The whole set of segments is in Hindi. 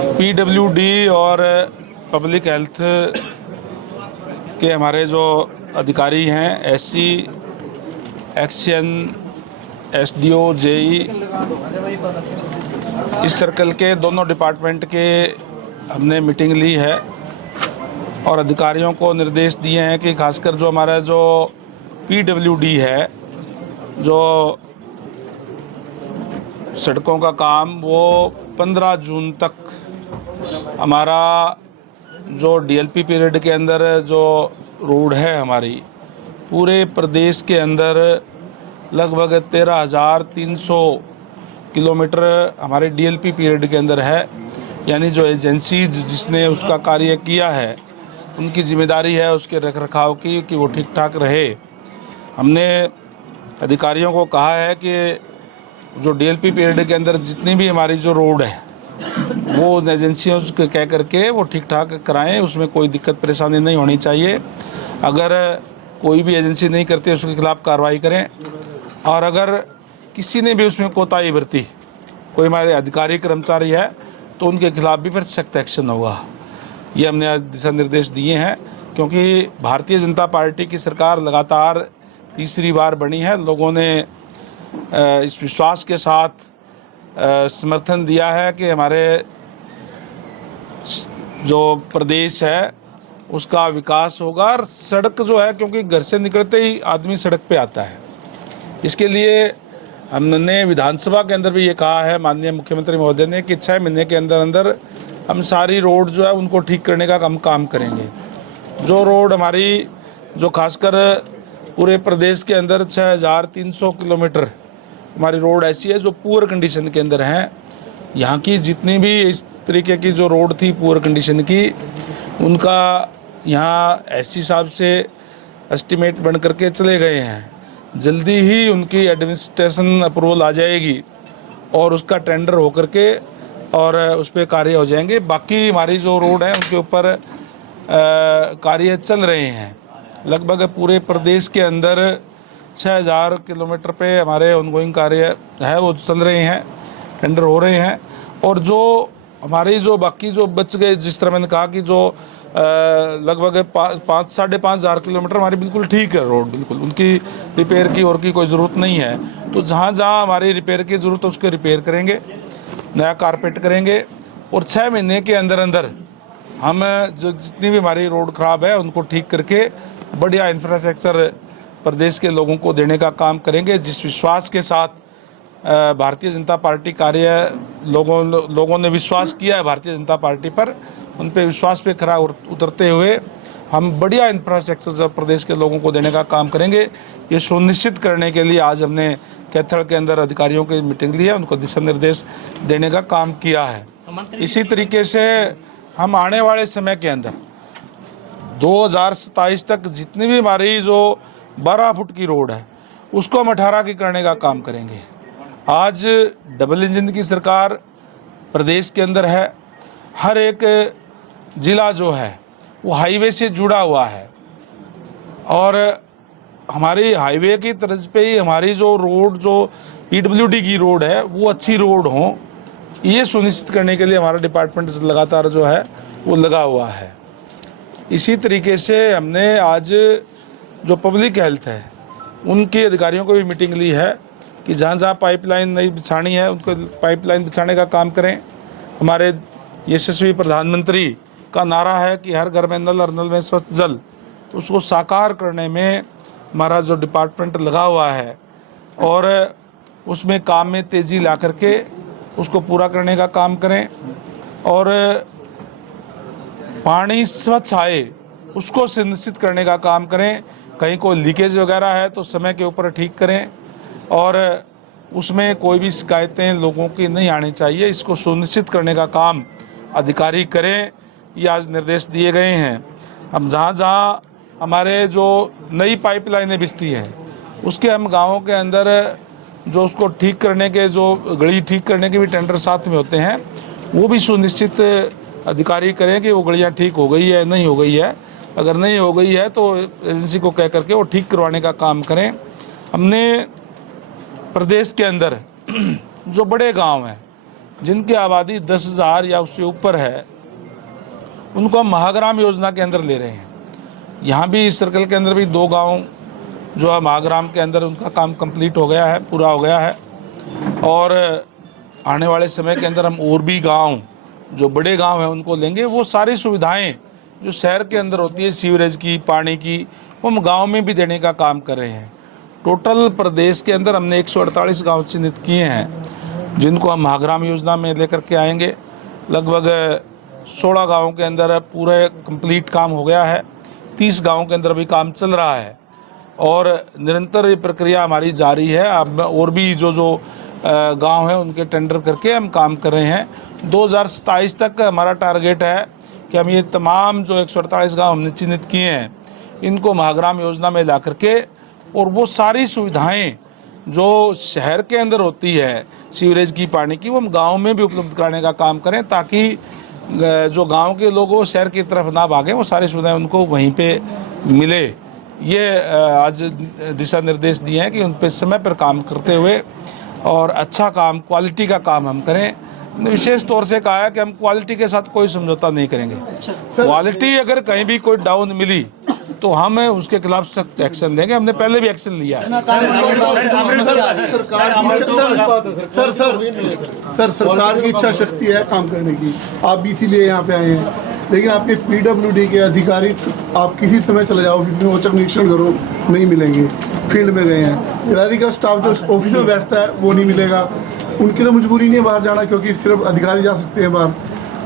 पीडब्ल्यूडी और पब्लिक हेल्थ के हमारे जो अधिकारी हैं, एससी, एक्सएन, एसडीओ, जेई, इस सर्कल के दोनों डिपार्टमेंट के हमने मीटिंग ली है और अधिकारियों को निर्देश दिए हैं कि खासकर जो हमारा जो पीडब्ल्यूडी है, जो सड़कों का काम, वो 15 जून तक हमारा जो डीएलपी पीरियड के अंदर जो रोड है हमारी पूरे प्रदेश के अंदर लगभग 13,300 किलोमीटर हमारे डीएलपी पीरियड के अंदर है। यानी जो एजेंसी जिसने उसका कार्य किया है उनकी जिम्मेदारी है उसके रखरखाव की कि वो ठीक ठाक रहे। हमने अधिकारियों को कहा है कि जो डीएलपी पीरियड के अंदर जितनी भी हमारी जो रोड है वो एजेंसियों से कह करके वो ठीक ठाक कराएं, उसमें कोई दिक्कत परेशानी नहीं होनी चाहिए। अगर कोई भी एजेंसी नहीं करती उसके खिलाफ कार्रवाई करें और अगर किसी ने भी उसमें कोताही बरती, कोई हमारे अधिकारी कर्मचारी है, तो उनके खिलाफ भी फिर सख्त एक्शन होगा। ये हमने आज दिशा निर्देश दिए हैं क्योंकि भारतीय जनता पार्टी की सरकार लगातार तीसरी बार बनी है। लोगों ने इस विश्वास के साथ समर्थन दिया है कि हमारे जो प्रदेश है उसका विकास होगा। और सड़क जो है, क्योंकि घर से निकलते ही आदमी सड़क पे आता है, इसके लिए हमने विधानसभा के अंदर भी ये कहा है माननीय मुख्यमंत्री महोदय ने कि 6 महीने के अंदर अंदर हम सारी रोड जो है उनको ठीक करने का हम काम करेंगे। जो रोड हमारी जो खासकर पूरे प्रदेश के अंदर 6,300 किलोमीटर हमारी रोड ऐसी है जो पुअर कंडीशन के अंदर हैं। यहाँ की जितनी भी इस तरीके की जो रोड थी पुअर कंडीशन की, उनका यहाँ एससी साहब से एस्टीमेट बन करके चले गए हैं। जल्दी ही उनकी एडमिनिस्ट्रेशन अप्रूवल आ जाएगी और उसका टेंडर हो करके और उस पर कार्य हो जाएंगे। बाकी हमारी जो रोड है उनके ऊपर कार्य चल रहे हैं। लगभग पूरे प्रदेश के अंदर 6,000 किलोमीटर पे हमारे ऑनगोइंग कार्य है वो चल रहे हैं, टेंडर हो रहे हैं। और जो हमारी जो बाकी जो बच गए, जिस तरह मैंने कहा कि जो लगभग 5,500 किलोमीटर हमारी बिल्कुल ठीक है रोड, बिल्कुल उनकी रिपेयर की और की कोई ज़रूरत नहीं है। तो जहाँ जहाँ हमारी रिपेयर की ज़रूरत है उसके रिपेयर करेंगे, नया कारपेट करेंगे और 6 महीने के अंदर अंदर हम जो जितनी भी हमारी रोड ख़राब है उनको ठीक करके बढ़िया इंफ्रास्ट्रक्चर प्रदेश के लोगों को देने का काम करेंगे। जिस विश्वास के साथ भारतीय जनता पार्टी कार्य लोगों ने विश्वास किया है भारतीय जनता पार्टी पर, उन पे विश्वास पे खरा उतरते हुए हम बढ़िया इंफ्रास्ट्रक्चर प्रदेश के लोगों को देने का काम करेंगे। ये सुनिश्चित करने के लिए आज हमने कैथल के अंदर अधिकारियों की मीटिंग ली है, उनको दिशा निर्देश देने का काम किया है। इसी तरीके से हम आने वाले समय के अंदर 2027 तक जितनी भी हमारी जो 12 फुट की रोड है उसको हम 18 की करने का काम करेंगे। आज डबल इंजन की सरकार प्रदेश के अंदर है। हर एक ज़िला जो है वो हाईवे से जुड़ा हुआ है और हमारी हाईवे की तर्ज पे ही हमारी जो रोड जो पीडब्ल्यूडी की रोड है वो अच्छी रोड हो, ये सुनिश्चित करने के लिए हमारा डिपार्टमेंट लगातार जो है वो लगा हुआ है। इसी तरीके से हमने आज जो पब्लिक हेल्थ है उनके अधिकारियों को भी मीटिंग ली है कि जहाँ जहाँ पाइपलाइन नहीं बिछानी है उनको पाइपलाइन बिछाने का काम करें। हमारे यशस्वी प्रधानमंत्री का नारा है कि हर घर में नल और नल में स्वच्छ जल, उसको साकार करने में हमारा जो डिपार्टमेंट लगा हुआ है और उसमें काम में तेज़ी ला करके उसको पूरा करने का काम करें। और पानी स्वच्छ आए उसको सुनिश्चित करने का काम करें। कहीं कोई लीकेज वगैरह है तो समय के ऊपर ठीक करें और उसमें कोई भी शिकायतें लोगों की नहीं आनी चाहिए, इसको सुनिश्चित करने का काम अधिकारी करें। ये आज निर्देश दिए गए हैं। हम जहाँ जहाँ हमारे जो नई पाइपलाइनें बिछती हैं उसके हम गाँवों के अंदर जो उसको ठीक करने के जो गली ठीक करने के भी टेंडर साथ में होते हैं, वो भी सुनिश्चित अधिकारी करें कि वो गलियाँ ठीक हो गई है नहीं हो गई है। अगर नहीं हो गई है तो एजेंसी को कह करके वो ठीक करवाने का काम करें। हमने प्रदेश के अंदर जो बड़े गांव हैं, जिनकी आबादी 10,000 या उससे ऊपर है, उनको हम महाग्राम योजना के अंदर ले रहे हैं। यहाँ भी इस सर्कल के अंदर भी 2 गांव जो है महाग्राम के अंदर उनका काम कंप्लीट हो गया है, पूरा हो गया है। और आने वाले समय के अंदर हम और भी गांव जो बड़े गांव हैं उनको लेंगे। वो सारी सुविधाएं जो शहर के अंदर होती है, सीवरेज की, पानी की, वो हम गाँव में भी देने का काम कर रहे हैं। टोटल प्रदेश के अंदर हमने 148 गाँव चिन्हित किए हैं, जिनको हम महाग्राम योजना में लेकर के आएंगे। लगभग 16 गाँवों के अंदर पूरे कंप्लीट काम हो गया है, 30 गाँवों के अंदर भी काम चल रहा है और निरंतर ये प्रक्रिया हमारी जारी है। अब और भी जो गांव हैं उनके टेंडर करके हम काम कर रहे हैं। 2027 तक हमारा टारगेट है कि हम ये तमाम जो 148 गांव हमने चिन्हित किए हैं, इनको महाग्राम योजना में ला करके और वो सारी सुविधाएं जो शहर के अंदर होती है सीवरेज की, पानी की, वो हम गाँव में भी उपलब्ध कराने का काम करें, ताकि जो गाँव के लोग वो शहर की तरफ ना भागें, वो सारी सुविधाएं उनको वहीं पे मिले। ये आज दिशा निर्देश दिए हैं कि उन पर समय पर काम करते हुए और अच्छा काम, क्वालिटी का काम हम करें। विशेष तौर से कहा है कि हम क्वालिटी के साथ कोई समझौता नहीं करेंगे। क्वालिटी अगर कहीं भी कोई डाउन मिली तो हम उसके खिलाफ सख्त एक्शन लेंगे। हमने पहले भी एक्शन लिया है। सरकार की इच्छा शक्ति है काम करने की, आप भी इसीलिए यहाँ पे आए हैं। लेकिन आपके पीडब्ल्यूडी के अधिकारी, आप किसी समय चले जाओ ऑफिस में, औचक निरीक्षण करो, नहीं मिलेंगे। फील्ड में गए हैं, गिरारी का स्टाफ जो ऑफिस में बैठता है वो नहीं मिलेगा। उनकी तो मजबूरी नहीं है बाहर जाना, क्योंकि सिर्फ अधिकारी जा सकते हैं बाहर,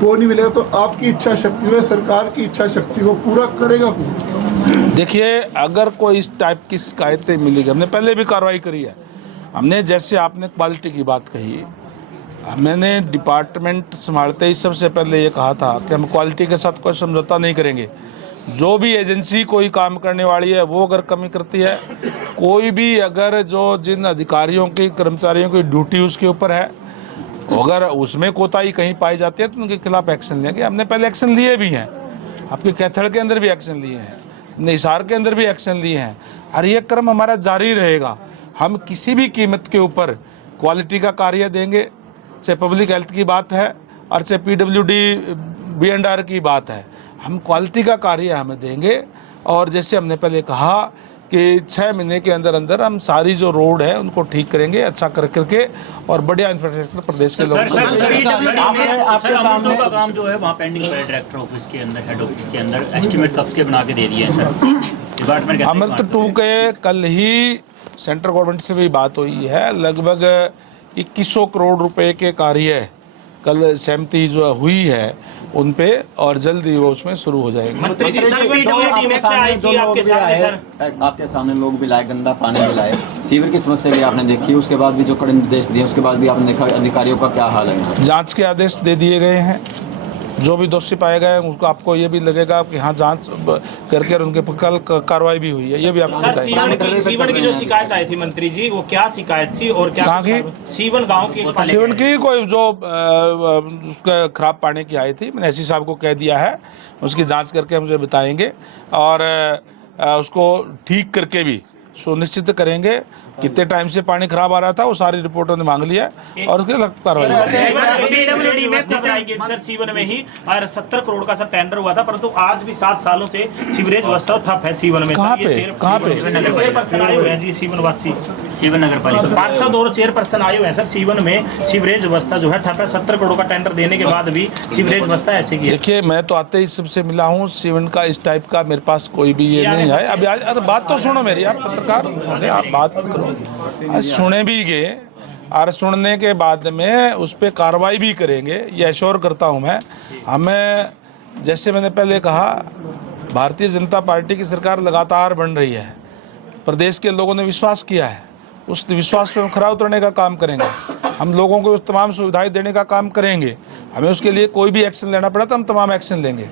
वो नहीं मिलेगा। तो आपकी इच्छा शक्ति में सरकार की इच्छा शक्ति को पूरा करेगा कौन? देखिए, अगर कोई इस टाइप की शिकायतें मिलेगी, हमने पहले भी कार्रवाई करी है। हमने, जैसे आपने क्वालिटी की बात कही, मैंने डिपार्टमेंट संभालते ही सबसे पहले ये कहा था कि हम क्वालिटी के साथ कोई समझौता नहीं करेंगे। जो भी एजेंसी कोई काम करने वाली है वो अगर कमी करती है, कोई भी अगर जिन अधिकारियों की, कर्मचारियों की ड्यूटी उसके ऊपर है, अगर उसमें कोताही कहीं पाई जाती है तो उनके खिलाफ एक्शन लेंगे। हमने पहले एक्शन लिए भी हैं, आपके कैथड़ के अंदर भी एक्शन लिए हैं, निसार के अंदर भी एक्शन लिए हैं, और ये क्रम हमारा जारी रहेगा। हम किसी भी कीमत के ऊपर क्वालिटी का कार्य देंगे, चाहे पब्लिक हेल्थ की बात है और चाहे पीडब्ल्यूडी B&R की बात है, हम क्वालिटी का कार्य हमें देंगे। और जैसे हमने पहले कहा कि 6 महीने के अंदर अंदर हम सारी जो रोड है उनको ठीक करेंगे, अच्छा कर करके, और बढ़िया इंफ्रास्ट्रक्चर प्रदेश के लोगों को। आपके सामने का काम जो है वहाँ पेंडिंग है, डायरेक्टर ऑफिस के अंदर, हेड ऑफिस के अंदर एस्टीमेट कब के बना के दे दिए हैं सर डिपार्टमेंट। अमृत 2 के कल ही सेंट्रल गवर्नमेंट से भी बात हुई है। लगभग 2100 करोड़ रुपए के कार्य कल सहमति जो हुई है उन पे, और जल्दी वो उसमें शुरू हो जाएंगे। मंत्री जी, आपके सामने लोग भी लाए, गंदा पानी भी लाए, सीवर की समस्या भी आपने देखी, उसके बाद भी जो कड़े निर्देश दिए उसके बाद भी आपने देखा अधिकारियों का क्या हाल है। जांच के आदेश दे दिए गए हैं, जो भी दोषी पाए गए उनको, आपको ये भी लगेगा कि हाँ जांच करके उनके कल कार्रवाई भी हुई है, ये भी आपको बताएंगे। सीवन की जो शिकायत आई थी मंत्री जी, वो क्या शिकायत थी और क्या सीवन गांव की? सीवन की कोई जो खराब पानी की आई थी, मैंने एसपी साहब को कह दिया है, उसकी जांच करके मुझे बताएंगे और उसको ठीक करके भी सुनिश्चित करेंगे। कितने टाइम से पानी खराब आ रहा था वो सारी रिपोर्टों ने मांग लिया और उसके लिए कार्रवाई। सर सीवन में ही 70 करोड़ का सर टेंडर हुआ था, परंतु आज भी 7 सालों से सीवरेज व्यवस्था ठप है सीवन में। कहाँ पे चेयरपर्सन आए हुए हैं जी, सीवन वासी, सीवन नगर पालिका पार्षद और चेयरपर्सन आए हुए हैं सर। सीवन में सीवरेज व्यवस्था जो है ठप है, 70 करोड़ का टेंडर देने के बाद भी सीवरेज व्यवस्था ऐसे की। देखिए, मैं तो आते ही सबसे मिला हूँ, सीवन का इस टाइप का मेरे पास कोई भी ये नहीं है। अभी आज बात तो सुनो मेरी, आप पत्रकार, आप बात करो, सुने भी गए और सुनने के बाद में उस पर कार्रवाई भी करेंगे, ये एश्योर करता हूं मैं। हमें, जैसे मैंने पहले कहा, भारतीय जनता पार्टी की सरकार लगातार बन रही है, प्रदेश के लोगों ने विश्वास किया है, उस विश्वास पर हम खरा उतरने का काम करेंगे। हम लोगों को तमाम सुविधाएं देने का काम करेंगे। हमें उसके लिए कोई भी एक्शन लेना पड़ा तो हम तमाम एक्शन लेंगे।